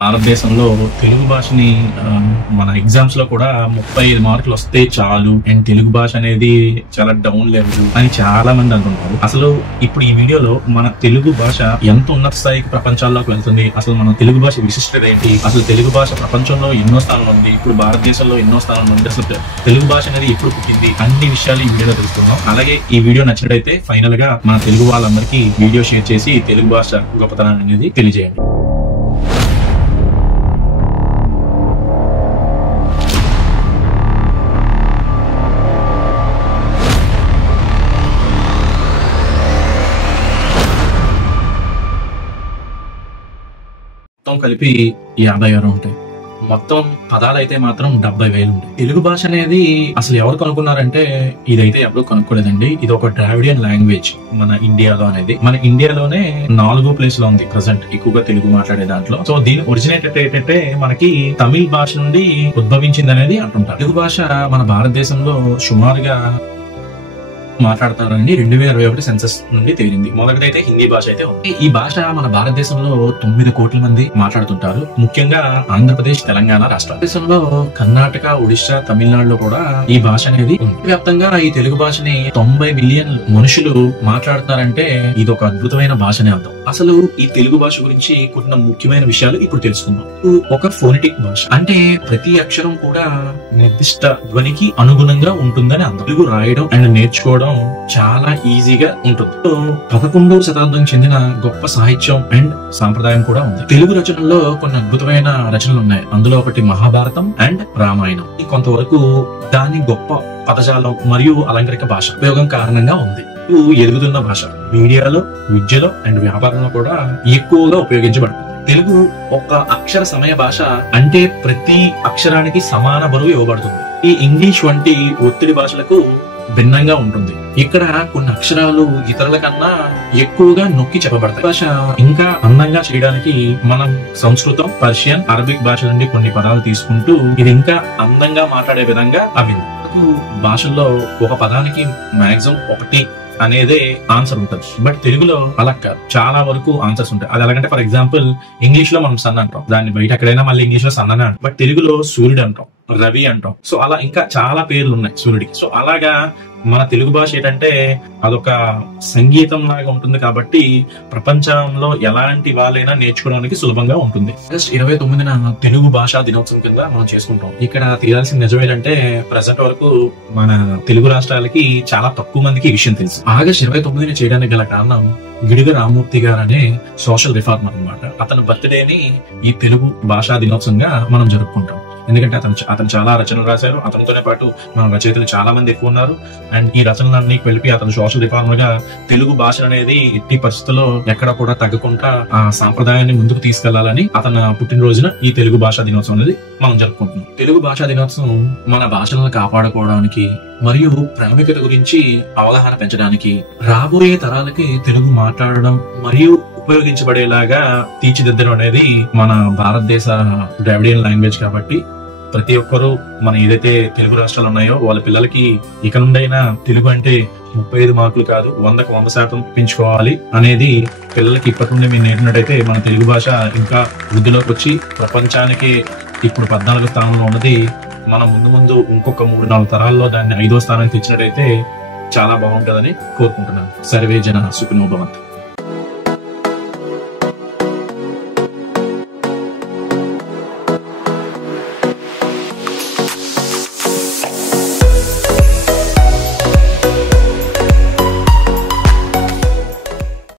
భారతదేశంలో తెలుగు భాషని మన ఎగ్జామ్స్ లో కూడా 35 మార్కులు వస్తే చాలు అండ్ తెలుగు భాష అనేది చాలా డౌన్ లెవెల్ అని చాలా మంది అంటుంటారు. అసలు ఇప్పుడు ఈ వీడియోలో మన తెలుగు భాష ఎంత ఉన్నత స్థాయికి ప్రపంచాల్లోకి వెళ్తుంది, అసలు మన తెలుగు భాష విశిష్టత ఏంటి, అసలు తెలుగు భాష ప్రపంచంలో ఎన్నో స్థానంలో ఉంది, ఇప్పుడు భారతదేశంలో ఎన్నో స్థానంలో ఉంది, అసలు తెలుగు భాష అనేది ఎప్పుడు పుట్టింది, అన్ని విషయాలు ఈ వీడియోలో తెలుసుకుందాం. అలాగే ఈ వీడియో నచ్చినట్టయితే ఫైనల్ గా మన తెలుగు వాళ్ళందరికీ వీడియో షేర్ చేసి తెలుగు భాష గొప్పతనాన్ని అనేది తెలియజేయండి. మొత్తం కలిపి 56 ఉంటాయి. మొత్తం పదాలు అయితే మాత్రం 70,000 ఉంటాయి. తెలుగు భాష అనేది అసలు ఎవరు కనుక్కున్నారంటే ఇదైతే ఎవరు కనుక్కోలేదండి. ఇది ఒక ద్రావిడియన్ లాంగ్వేజ్ మన ఇండియాలో అనేది. మన ఇండియాలోనే 4వ ప్లేస్ లో ఉంది ప్రెసెంట్ ఎక్కువగా తెలుగు మాట్లాడే దాంట్లో. సో దీని ఒరిజినేటెడ్ ఏంటంటే మనకి తమిళ్ భాష నుండి ఉద్భవించింది అనేది అంటుంటారు. తెలుగు భాష మన భారతదేశంలో సుమారుగా మాట్లాడతారని 2021 సెన్సస్ నుండి తేలింది. మొదటిదైతే హిందీ భాష అయితే ఉంది. ఈ భాష మన భారతదేశంలో 9 కోట్ల మంది మాట్లాడుతుంటారు. ముఖ్యంగా ఆంధ్రప్రదేశ్, తెలంగాణ రాష్ట్రాలు. దేశంలో కర్ణాటక, ఒడిశా, తమిళనాడులో కూడా ఈ భాష అనేది ఉంది. వ్యాప్తంగా ఈ తెలుగు భాషని 90 మిలియన్ మనుషులు మాట్లాడుతున్నారంటే ఇది ఒక అద్భుతమైన భాషనే అర్థం. అసలు ఈ తెలుగు భాష గురించి కొన్ని ముఖ్యమైన విషయాలు ఇప్పుడు తెలుసుకుందాం. ఒక ఫోనెటిక్ భాష అంటే ప్రతి అక్షరం కూడా నిర్దిష్ట ధ్వనికి అనుగుణంగా ఉంటుందని అర్థం. తెలుగు రాయడం అండ్ నేర్చుకోవడం చాలా ఈజీగా ఉంటుంది. 11వ శతాబ్దం చెందిన గొప్ప సాహిత్యం అండ్ సాంప్రదాయం కూడా ఉంది. తెలుగు రచనల్లో కొన్ని అద్భుతమైన రచనలు ఉన్నాయి. అందులో ఒకటి మహాభారతం అండ్ రామాయణం. కొంతవరకు దాని గొప్ప పదజాలం మరియు అలంకరిక భాష ఉపయోగం కారణంగా ఉంది. ఎదుగుతున్న భాష మీడియాలో, విద్యలో అండ్ వ్యాపారంలో కూడా ఎక్కువగా ఉపయోగించబడుతుంది. తెలుగు ఒక అక్షర సమయ భాష అంటే ప్రతి అక్షరానికి సమాన బరువు ఇవ్వబడుతుంది. ఈ ఇంగ్లీష్ వంటి ఒత్తిడి భాషలకు భిన్నంగా ఉంటుంది. ఇక్కడ కొన్ని అక్షరాలు ఇతరుల కన్నా ఎక్కువగా నొక్కి చెప్పబడతాయి. భాష ఇంకా అందంగా చేయడానికి మనం సంస్కృతం, పర్షియన్, అరబిక్ భాష నుండి కొన్ని పదాలు తీసుకుంటూ ఇది ఇంకా అందంగా మాట్లాడే విధంగా అవింది. భాషల్లో ఒక పదానికి మాక్సిమం ఒకటి అనేదే ఆన్సర్ ఉంటుంది. బట్ తెలుగులో అలా కాదు, చాలా వరకు ఆన్సర్స్ ఉంటాయి. అది ఎలాగంటే ఫర్ ఎగ్జాంపుల్ ఇంగ్లీష్ లో మనం సన్ అంటాం, దాన్ని బయట ఎక్కడైనా మళ్ళీ ఇంగ్లీష్ లో సన్ అనే అంటాం. బట్ తెలుగులో సూర్యుడు అంటాం, రవి అంటాం. సో అలా ఇంకా చాలా పేర్లు ఉన్నాయి సూర్యుడికి. సో అలాగా మన తెలుగు భాష ఏంటంటే అదొక సంగీతం లాగా ఉంటుంది కాబట్టి ప్రపంచంలో ఎలాంటి వాళ్ళైనా నేర్చుకోవడానికి సులభంగా ఉంటుంది. ఆగస్ట్ 29న తెలుగు భాషా దినోత్సవం కింద మనం చేసుకుంటాం. ఇక్కడ తీరాల్సిన నిజం ఏంటంటే ప్రెసెంట్ వరకు మన తెలుగు రాష్ట్రాలకి చాలా తక్కువ మందికి ఈ విషయం తెలుసు. ఆగస్ట్ 29ని చేయడానికి గల కారణం గిడుగ రామ్మూర్తి గారు అనే సోషల్ రిఫార్మర్ అన్నమాట. అతని బర్త్డేని ఈ తెలుగు భాషా దినోత్సవంగా మనం జరుపుకుంటాం. ఎందుకంటే అతను చాలా రచనలు రాశారు. అతనితోనే పాటు మన రచయితలు చాలా మంది ఎక్కువ ఉన్నారు. అండ్ ఈ రచనలన్నీ కలిపి అతను సోషల్ రిఫార్మర్ గా తెలుగు భాష అనేది ఎట్టి పరిస్థితుల్లో ఎక్కడ కూడా తగ్గకుండా ఆ సాంప్రదాయాన్ని ముందుకు తీసుకెళ్లాలని అతను పుట్టినరోజున ఈ తెలుగు భాషా దినోత్సవం అనేది మనం జరుపుకుంటున్నాం. తెలుగు భాషా దినోత్సవం మన భాషలను కాపాడుకోవడానికి మరియు ప్రాముఖ్యత గురించి అవగాహన పెంచడానికి, రాబోయే తరాలకి తెలుగు మాట్లాడడం మరియు ఉపయోగించబడేలాగా తీర్చిదిద్దడం అనేది మన భారతదేశ ద్రావిడియన్ లాంగ్వేజ్ కాబట్టి ప్రతి ఒక్కరూ మన ఏదైతే తెలుగు రాష్ట్రాలు ఉన్నాయో వాళ్ళ పిల్లలకి ఇక నుండైనా తెలుగు అంటే 35 మార్కులు కాదు 100కు 100% పెంచుకోవాలి అనేది పిల్లలకి ఇప్పటి నుండి మేము నేర్పినట్టయితే మన తెలుగు భాష ఇంకా వృద్ధిలోకి వచ్చి ప్రపంచానికి ఇప్పుడు 14వ స్థానంలో ఉన్నది మనం ముందు ఇంకొక 3-4 తరాల్లో దాన్ని 5వ స్థానానికి తెచ్చినట్టయితే చాలా బాగుంటుందని కోరుకుంటున్నాను. సర్వే జన సుఖినో భవంతు.